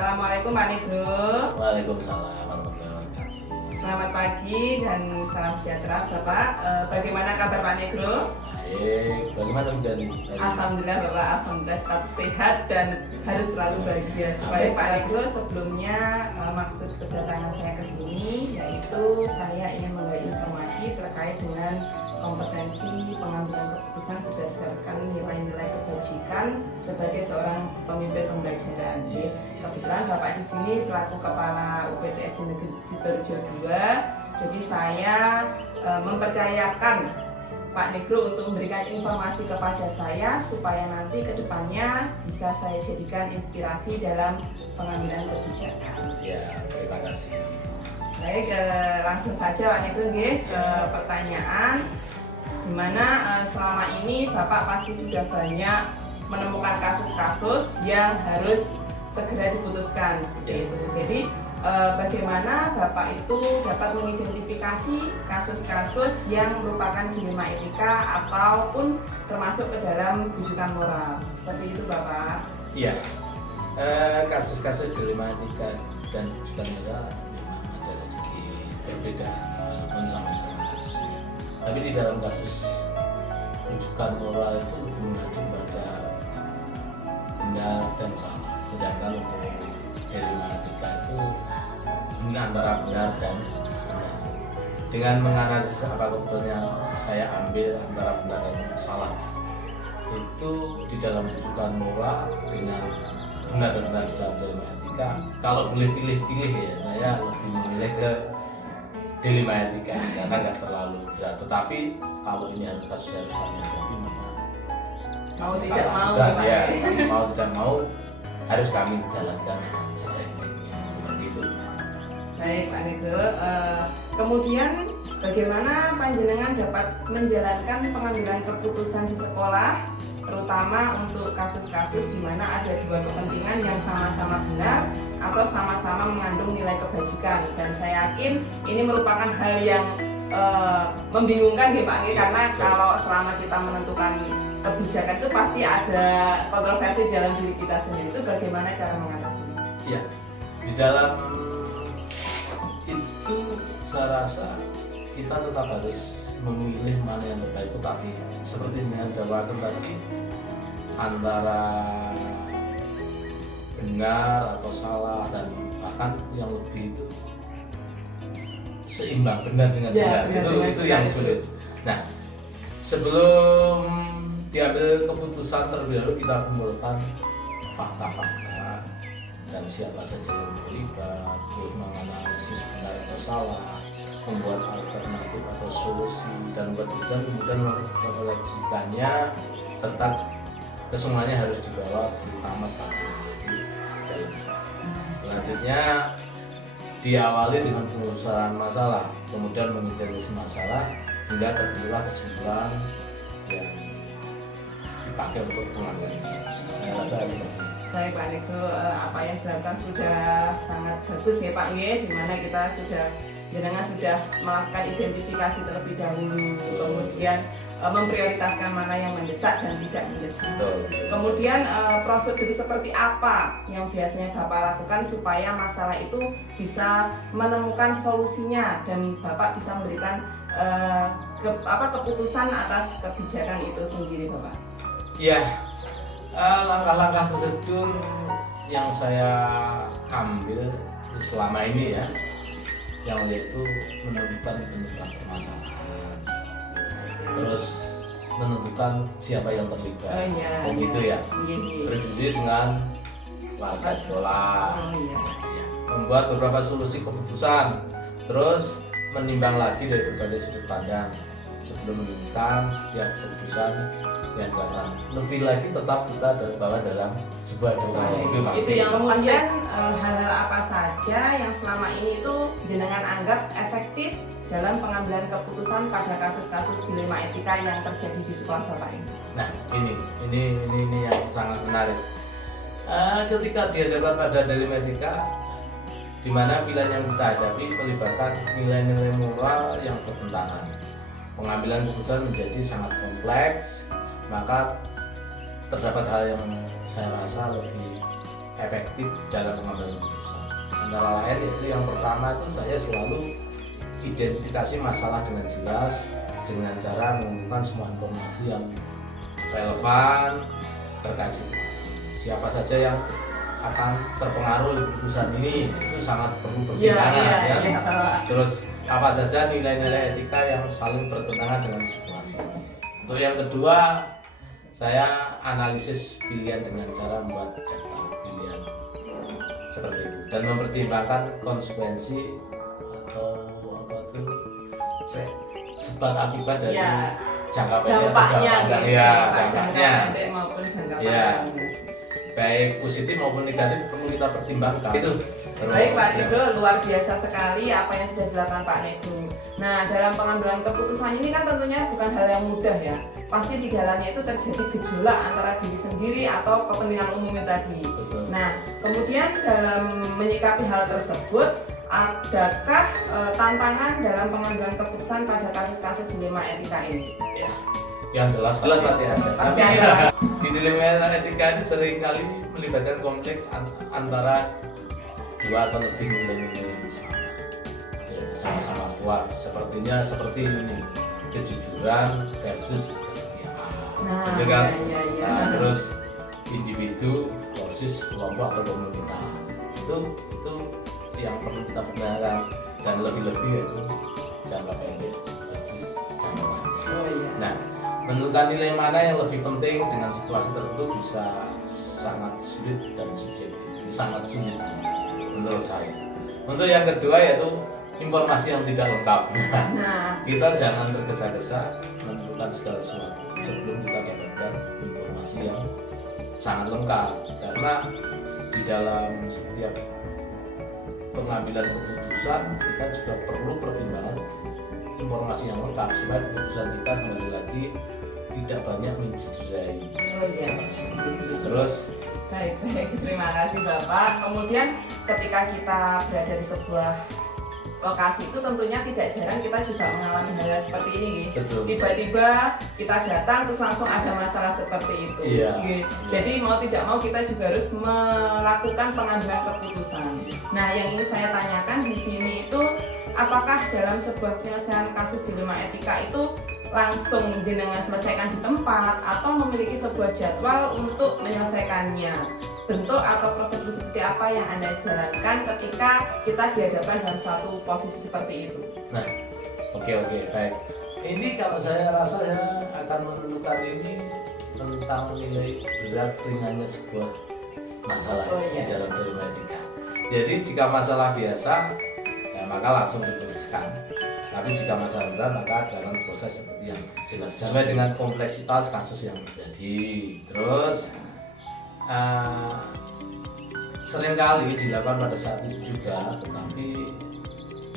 Assalamualaikum Pak Negro. Waalaikumsalam warahmatullahi wabarakatuh. Selamat pagi dan salam sejahtera Bapak. Bagaimana kabar Pak Negro? Baik, bagaimana dari Alhamdulillah Bapak, alhamdulillah tetap sehat dan harus selalu bahagia. Supaya Pak Negro sebelumnya maksud kedatangan saya ke sini yaitu saya ingin menggali informasi terkait dengan kompetensi pengambilan keputusan berdasarkan nilai-nilai kebajikan sebagai seorang pemimpin pembelajaran. Iya. Kebetulan Bapak di sini selaku Kepala UPTS di Negeri Sidoarjo 2, jadi saya mempercayakan Pak Negro untuk memberikan informasi kepada saya supaya nanti ke depannya bisa saya jadikan inspirasi dalam pengambilan kebijakan. Ya, terima kasih. Baik, langsung saja Pak Negro ke pertanyaan. Dimana selama ini Bapak pasti sudah banyak menemukan kasus-kasus yang harus segera diputuskan seperti itu. Jadi bagaimana Bapak itu dapat mengidentifikasi kasus-kasus yang merupakan dilema etika ataupun termasuk ke dalam rujukan moral seperti itu Bapak? Iya, kasus-kasus dilema etika dan rujukan moral memang ada sedikit perbedaan sama-sama kasusnya. Tapi di dalam kasus rujukan moral itu lebih mengacu pada benar dan salah, sedangkan untuk dilema etika itu antara benar dan benar. Dengan menganalisis apa sebetulnya saya ambil antara benar dan salah, itu di dalam rujukan moral dengan benar dan benar di dalam dilema etika, kalau boleh pilih-pilih ya saya lebih memilih ke dilema etika karena nggak terlalu berat. Tetapi kalau ini kasus harus kami hadapi, maka Mau tidak mau Pak. ya, mau tidak mau harus kami jalankan sebaik-baiknya seperti itu. Baik Pak Negro, kemudian bagaimana panjenengan dapat menjalankan pengambilan keputusan di sekolah, terutama untuk kasus-kasus di mana ada dua kepentingan yang sama-sama benar atau sama-sama mengandung nilai kebajikan. Dan saya yakin ini merupakan hal yang membingungkan ya Pak, karena kalau selama kita menentukan kebijakan itu pasti ada kontroversi dalam diri kita sendiri. Itu bagaimana cara mengatasinya? Ya, di dalam itu saya rasa kita tetap harus memilih mana yang terbaik, tetapi seperti dengan jawaban tadi antara benar atau salah dan bahkan yang lebih itu seimbang benar dengan Ya, benar, itu yang sulit. Nah, sebelum diambil keputusan terlebih dahulu kita kumpulkan fakta-fakta dan siapa saja yang terlibat, terus menganalisis benar atau salah, membuat alternatif atau solusi dan buat tujuan kemudian merefleksikannya serta kesemuanya harus dibawa bersama satu di dalam. Selanjutnya diawali dengan penelusuran masalah, kemudian mengidentifikasi masalah hingga terbelah kesimpulan yang dipakai untuk pengambilan keputusan. Saya rasa seperti itu. Baik Pak Negro, apa yang dilakukan sudah sangat bagus ya Pak ya, dimana kita jenengan sudah melakukan identifikasi terlebih dahulu, kemudian memprioritaskan mana yang mendesak dan tidak mendesak. Kemudian prosedur seperti apa yang biasanya Bapak lakukan supaya masalah itu bisa menemukan solusinya dan Bapak bisa memberikan keputusan atas kebijakan itu sendiri Bapak? Ya, langkah-langkah prosedur yang saya ambil selama ini ya, yang yaitu menentukan penyebab permasalahan, terus menentukan siapa yang terlibat, begitu ya. Berdiri dengan warga sekolah, ya. Membuat beberapa solusi keputusan, terus menimbang lagi dari berbagai sudut pandang sebelum menentukan setiap keputusan yang dilakukan. Lebih lagi tetap kita bawa dalam sebuah doa itu yang kemudian hal-hal apa saja yang selama ini itu jenengan anggap efektif dalam pengambilan keputusan pada kasus-kasus dilema etika yang terjadi di sekolah Bapak ini? Nah, ini yang sangat menarik. Ketika dihadapkan pada dilema etika, di mana pilihan yang kita hadapi melibatkan nilai-nilai moral yang bertentangan, pengambilan keputusan menjadi sangat kompleks, maka terdapat hal yang saya rasa lebih efektif dalam pengambilan keputusan. Antara lain yaitu yang pertama itu saya selalu identifikasi masalah dengan jelas dengan cara mengumpulkan semua informasi yang relevan terkait situasi. Siapa saja yang akan terpengaruh oleh keputusan ini itu sangat perlu pertimbangan ya. Terus apa saja nilai-nilai etika yang saling bertentangan dengan situasi. Untuk yang kedua, saya analisis pilihan dengan cara membuat daftar pilihan seperti itu dan mempertimbangkan konsekuensi atau apa itu sebab akibat dari jangka pendek dampaknya dampaknya maupun jangka ya, panjang. baik positif maupun negatif perlu kita pertimbangkan itu. Baik Pak Nego, luar biasa sekali apa yang sudah dilakukan Pak Nego. Nah, dalam pengambilan keputusan ini kan tentunya bukan hal yang mudah ya. Pasti di dalamnya itu terjadi gejolak antara diri sendiri atau kepentingan umum tadi. Betul. Nah, kemudian dalam menyikapi hal tersebut, adakah tantangan dalam pengambilan keputusan pada kasus-kasus dilema etika ini? Ya, yang jelas pasti ada. Pasti ada. Di dilema etika ini sering kali melibatkan konflik antara dua atau lebih nilai-nilai yang sama-sama kuat. Sepertinya seperti ini, kejujuran versus kesetiaan. Nah, kan? ya. Nah, terus individu versus kelompok atau komunitas. Itu yang perlu kita pertimbangkan dan lebih-lebih yaitu jangka pendek versus jangka panjang. Oh iya. Nah, menentukan nilai mana yang lebih penting dengan situasi tertentu bisa sangat sulit dan subjektif, sangat sulit menurut saya. Untuk yang kedua yaitu informasi yang tidak lengkap. Nah, kita jangan tergesa-gesa menentukan segala sesuatu sebelum kita dapatkan informasi yang sangat lengkap, karena di dalam setiap pengambilan keputusan kita juga perlu pertimbangan informasi yang lengkap supaya keputusan kita kembali lagi tidak banyak mencederai. Oh iya. Terus Baik, terima kasih Bapak. Kemudian ketika kita berada di sebuah lokasi itu tentunya tidak jarang kita juga mengalami hal seperti ini. betul. Tiba-tiba kita datang terus langsung ada masalah seperti itu. Iya. Jadi mau tidak mau kita juga harus melakukan pengambilan keputusan. Nah, yang ingin saya tanyakan di sini itu apakah dalam sebuah penyelesaian kasus dilema etika itu langsung jenengan selesaikan di tempat atau memiliki sebuah jadwal untuk menyelesaikannya? Bentuk atau prosedur seperti apa yang Anda jalankan ketika kita dihadapkan dalam suatu posisi seperti itu? Nah, oke, baik. Ini kalau saya rasa saya akan menentukan ini tentang nilai berat ringannya sebuah masalah di dalam dilema etika. Jadi jika masalah biasa, ya maka langsung diteruskan. Tapi jika masalah berat maka dalam proses seperti yang jelas sesuai dengan kompleksitas kasus yang terjadi. Terus seringkali dilakukan pada saat itu juga,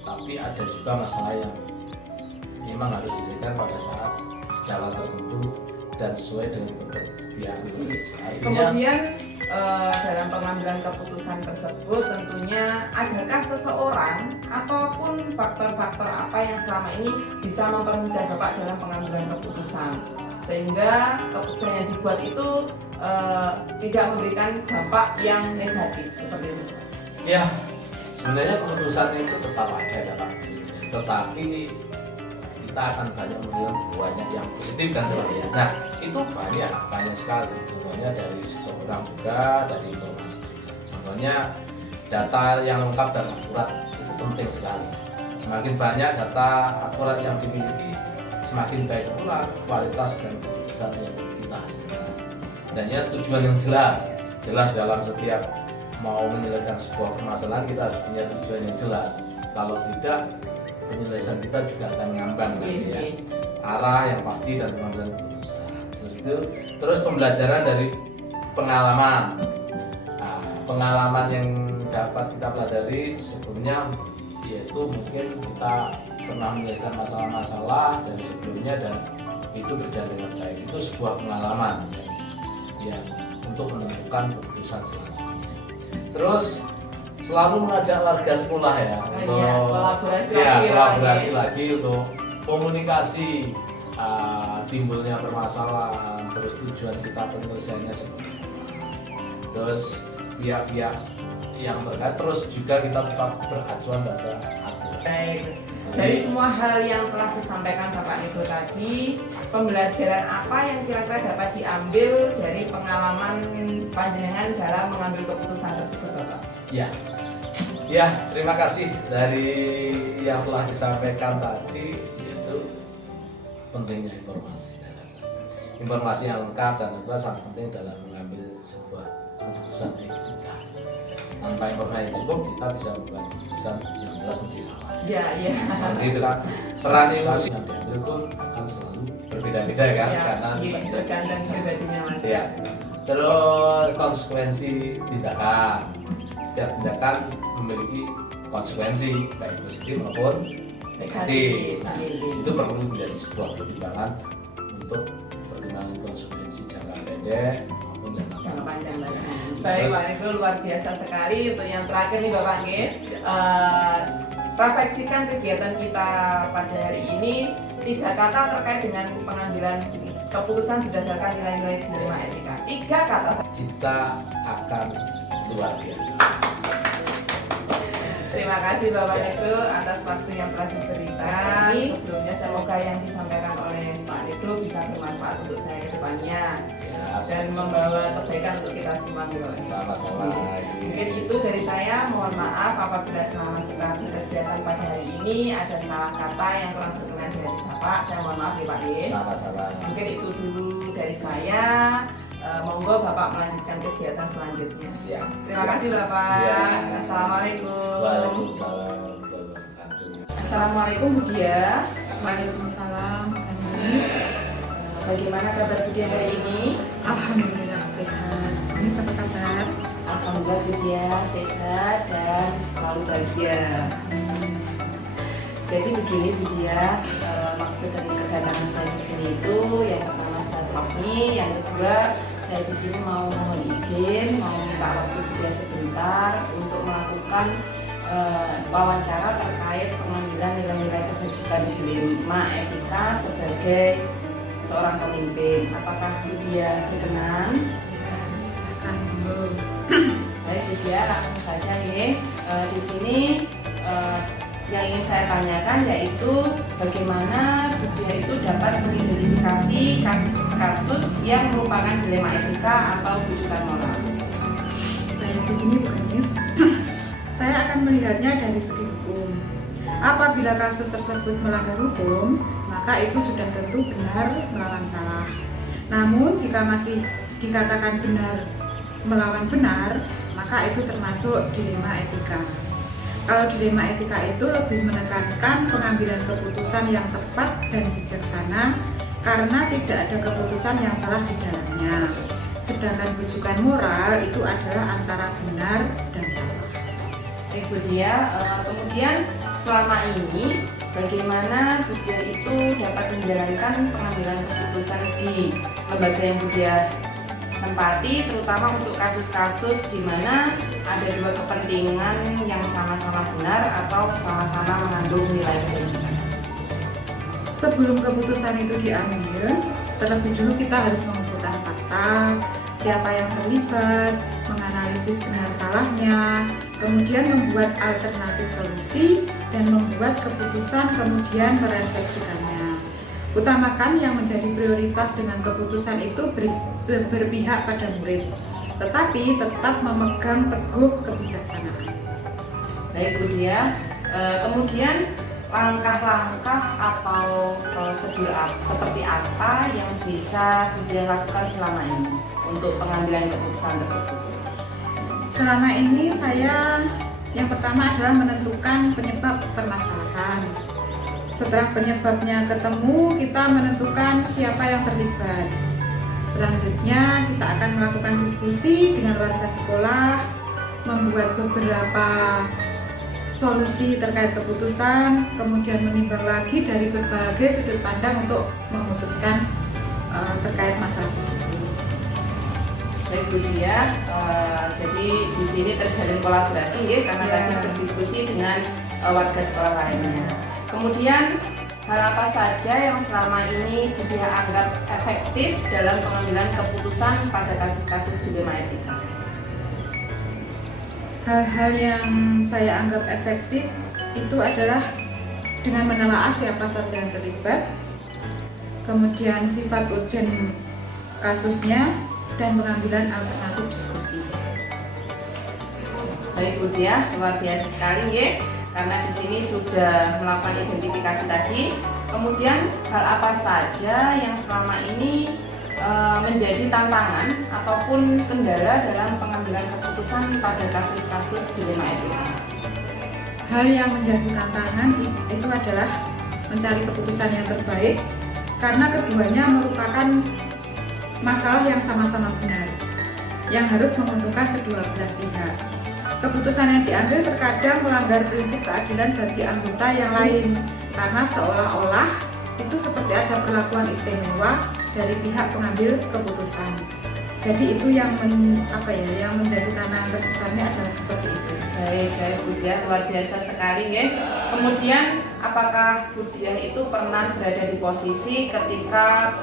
tapi ada juga masalah yang memang harus diselesaikan pada saat jalan tertentu dan sesuai dengan keberpihakan. Kemudian dalam pengambilan keputusan tersebut tentunya adakah seseorang ataupun faktor-faktor apa yang selama ini bisa mempermudah Bapak dalam pengambilan keputusan sehingga keputusan yang dibuat itu tidak memberikan dampak yang negatif seperti itu? Ya, sebenarnya keputusan itu tetap ada dalam dirinya, tetapi kita akan banyak melihat banyak yang positif kan seperti itu. Nah, itu banyak sekali. Contohnya dari seseorang juga, dari informasi juga. Contohnya data yang lengkap dan akurat itu penting sekali. Semakin banyak data akurat yang dimiliki, semakin baik pula kualitas dan keputusan yang kita hasilkan. Dan ya tujuan yang jelas dalam setiap mau menyelesaikan sebuah permasalahan kita harus punya tujuan yang jelas. Kalau tidak, penyelesaian kita juga akan ngambang nanti ya. Arah yang pasti dan pengambilan keputusan. Setelah itu, terus pembelajaran dari pengalaman. Nah, pengalaman yang dapat kita pelajari sebelumnya yaitu mungkin kita pernah menyelesaikan masalah-masalah dari sebelumnya dan itu berjalan dengan baik. Itu sebuah pengalaman yang untuk menentukan keputusan selanjutnya. Terus selalu mengajak warga sekolah ya untuk kolaborasi lagi untuk komunikasi timbulnya permasalahan, terus tujuan kita penyelesaiannya seperti apa. Terus pihak-pihak yang terkait, terus juga kita tetap beracuan pada aturan. Baik. Dari semua hal yang telah disampaikan Bapak Nido tadi, pembelajaran apa yang kira-kira dapat diambil dari pengalaman panjenengan dalam mengambil keputusan tersebut, Bapak? Ya, terima kasih dari yang telah disampaikan tadi, yaitu pentingnya informasi. Saya rasa informasi yang lengkap dan akurat sangat penting dalam mengambil sebuah keputusan etika. Tanpa informasi yang cukup, kita bisa membuat keputusan yang jelas mesti salah. Iya. Seperti itu kan. Peran emosi yang diambil pun akan selalu berbeda-beda kan, Ya, karena tergantung pribadinya Mas. ya. Terus konsekuensi tindakan. Setiap tindakan memiliki konsekuensi baik positif maupun negatif. Nah, itu perlu menjadi sebuah pertimbangan untuk pertimbangan konsekuensi jangka pendek maupun jangka panjang. Baik, Pak Nido, luar biasa sekali. Untuk yang terakhir nih Bapak Nge, refleksikan kegiatan kita pada hari ini, 3 kata terkait dengan pengambilan keputusan berdasarkan nilai-nilai dilema etika. 3 kata. Kita akan luar biasa. Terima kasih Bapak Nido atas waktu yang telah diberikan. Sebelumnya semoga yang disampaikan oleh Pak Nido bisa bermanfaat untuk saya ke depannya dan membawa kebaikan untuk kita semua. Sama-sama. Mungkin itu dari saya. Mohon maaf apabila selama kita berkegiatan pada hari ini ada salah kata yang kurang berkenan dari Bapak. Saya mohon maaf ya Pak Nido. Sama-sama. Mungkin itu dulu dari saya. Monggo Bapak melanjutkan kegiatan selanjutnya. Siap. Terima kasih Bapak. Ya. Assalamualaikum. Waalaikumsalam warahmatullahi wabarakatuh. Assalamualaikum Bu Dia. Waalaikumsalam, Anis. Bagaimana kabar Bu Dia hari ini? Alhamdulillah sehat. Anis apa kabar? Alhamdulillah Bu Dia sehat dan selalu bahagia. Jadi begini Bu Dia, maksud dari kedatangan saya di sini itu yang pertama silaturahmi, yang kedua saya di sini mau mohon izin, mau minta waktu Bu Dia sebentar untuk melakukan wawancara terkait pengambilan nilai-nilai kebajikan dilema etika sebagai seorang pemimpin. Apakah Bu Dia berkenan? Baik Bu Dia, langsung saja ya. Di sini yang ingin saya tanyakan yaitu bagaimana Bu Dia itu dapat mengidentifikasi kasus-kasus yang merupakan dilema etika atau bujukan moral. Baik, begini Bu Anis. Saya akan melihatnya dari segi hukum. Apabila kasus tersebut melanggar hukum, maka itu sudah tentu benar melawan salah. Namun jika masih dikatakan benar melawan benar, maka itu termasuk dilema etika. Kalau dilema etika itu lebih menekankan pengambilan keputusan yang tepat dan bijaksana karena tidak ada keputusan yang salah di dalamnya. Sedangkan bujukan moral itu adalah antara benar dan salah. Bu Dia, kemudian selama ini bagaimana Bu Dia itu dapat menjalankan pengambilan keputusan di lembaga yang Bu Dia tempati, terutama untuk kasus-kasus di mana ada dua kepentingan yang sama-sama benar atau sama-sama mengandung nilai kebenaran. Sebelum keputusan itu diambil, terlebih dulu kita harus mengumpulkan fakta, siapa yang terlibat, menganalisis benar salahnya, kemudian membuat alternatif solusi, dan membuat keputusan kemudian merefleksikannya. Utamakan yang menjadi prioritas dengan keputusan itu berpihak pada murid, tetapi tetap memegang teguh kebijaksanaan. Baik Bu Dia, kemudian langkah-langkah atau prosedur seperti apa yang bisa Bu Dia lakukan selama ini untuk pengambilan keputusan tersebut? Selama ini saya yang pertama adalah menentukan penyebab permasalahan. Setelah penyebabnya ketemu, kita menentukan siapa yang terlibat. Selanjutnya kita akan melakukan diskusi dengan warga sekolah, membuat beberapa solusi terkait keputusan, kemudian menimbang lagi dari berbagai sudut pandang untuk memutuskan terkait masalah tersebut. Baik Bu Dia, jadi di sini terjalin kolaborasi ya, karena tadi berdiskusi dengan warga sekolah lainnya. Kemudian hal apa saja yang selama ini Bu Dia anggap efektif dalam pengambilan keputusan pada kasus-kasus dilema etika? Hal-hal yang saya anggap efektif itu adalah dengan menelaah siapa saja yang terlibat, kemudian sifat urgen kasusnya, dan pengambilan alternatif diskusi. Baik Bu Diah, luar biasa sekali ya, karena di sini sudah melakukan identifikasi tadi. Kemudian hal apa saja yang selama ini menjadi tantangan ataupun kendala dalam pengambilan keputusan pada kasus-kasus dilema etika? Hal yang menjadi tantangan itu adalah mencari keputusan yang terbaik, karena keduanya merupakan masalah yang sama-sama benar, yang harus menguntungkan kedua belah pihak. Keputusan yang diambil terkadang melanggar prinsip keadilan bagi anggota yang lain, karena seolah-olah itu seperti ada perlakuan istimewa dari pihak pengambil keputusan. Jadi itu yang menjadi tantangan terbesarnya adalah seperti itu. Baik Bu Diah, luar biasa sekali ya. Kemudian apakah Bu Diah itu pernah berada di posisi ketika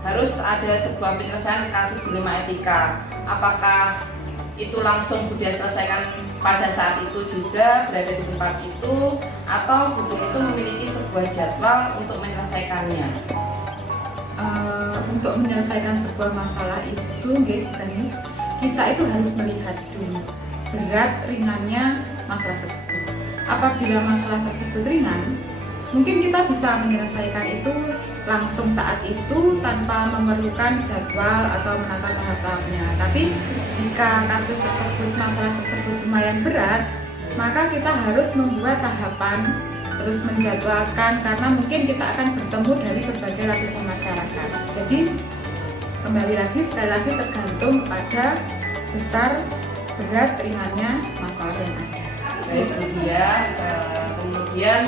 harus ada sebuah penyelesaian kasus dilema etika? Apakah itu langsung Bu Diah selesaikan pada saat itu juga berada di tempat itu, atau Bu Diah itu memiliki sebuah jadwal untuk menyelesaikannya? Untuk menyelesaikan sebuah masalah itu, Ganis, kita itu harus melihat dulu berat ringannya masalah tersebut. Apabila masalah tersebut ringan, mungkin kita bisa menyelesaikan itu langsung saat itu tanpa memerlukan jadwal atau menata tahap-tahapnya. Tapi jika kasus tersebut, masalah tersebut lumayan berat, maka kita harus membuat tahapan, terus menjadwalkan, karena mungkin kita akan bertemu dari berbagai lapisan masyarakat. Jadi sekali lagi tergantung pada besar, berat, ringannya masalah yang ada. Baik Bu Diah, kemudian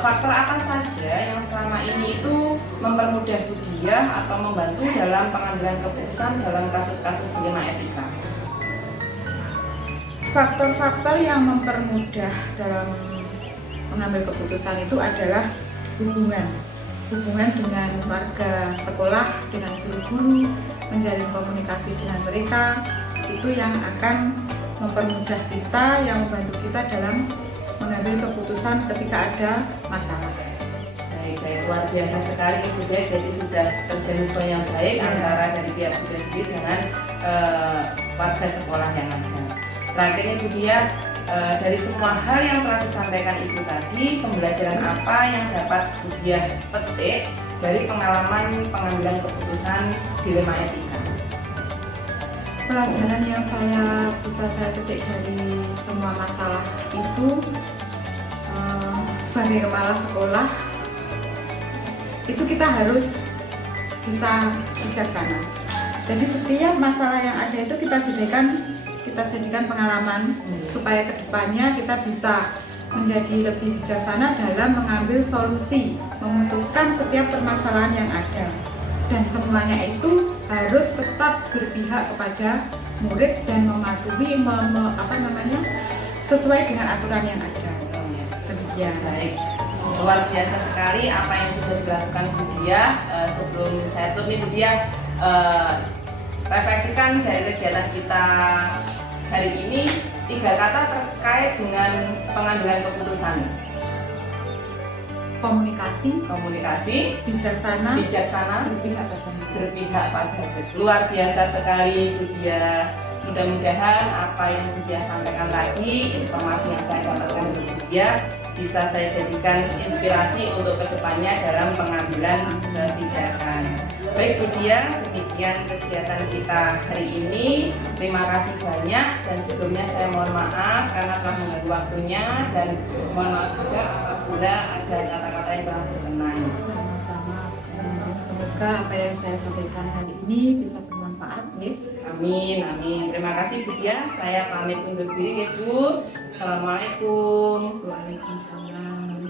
faktor apa saja yang selama ini itu mempermudah Bu Diah atau membantu dalam pengambilan keputusan dalam kasus-kasus dilema etika? Faktor-faktor yang mempermudah dalam mengambil keputusan itu adalah hubungan dengan warga sekolah, dengan guru-guru, menjalin komunikasi dengan mereka. Itu yang akan mempermudah kita, yang membantu kita dalam mengambil keputusan ketika ada masalah. Baik, luar biasa sekali Bu Diah. Jadi sudah terjalin hubungan yang baik antara dari pihak Bu Diah sendiri dengan warga sekolah yang ada. Terakhirnya Bu Diah, dari semua hal yang telah disampaikan Ibu tadi, pembelajaran apa yang dapat Bu Diah petik dari pengalaman pengambilan keputusan dilema etika? Pelajaran yang bisa saya petik dari semua masalah itu, sebagai kepala sekolah itu kita harus bisa bijaksana. Jadi setiap masalah yang ada itu kita jadikan pengalaman, supaya kedepannya kita bisa menjadi lebih bijaksana dalam mengambil solusi, memutuskan setiap permasalahan yang ada, dan semuanya itu harus tetap berpihak kepada murid dan mematuhi sesuai dengan aturan yang ada. Demikian. Baik, luar biasa sekali apa yang sudah dilakukan Bu Diah. Sebelum saya tutup nih Bu Diah, refleksikan dari kegiatan kita hari ini 3 kata terkait dengan pengambilan keputusan. Komunikasi, bijaksana, berpihak pada luar biasa sekali Bu Diah. Mudah-mudahan apa yang Bu Diah sampaikan tadi, informasi yang saya dapatkan dari Bu Diah, bisa saya jadikan inspirasi untuk kedepannya dalam pengambilan kebijakan. Baik Bu Diah, demikian kegiatan kita hari ini. Terima kasih banyak, dan sebelumnya saya mohon maaf karena telah mengganggu waktunya, dan mohon maaf juga apabila ada kata-kata yang telah berkenan. Sama-sama. Semoga apa yang saya sampaikan hari ini bisa bermanfaat, ya. Amin. Terima kasih Bu Diah. Saya pamit undur diri ya Bu. Assalamualaikum. Waalaikumsalam.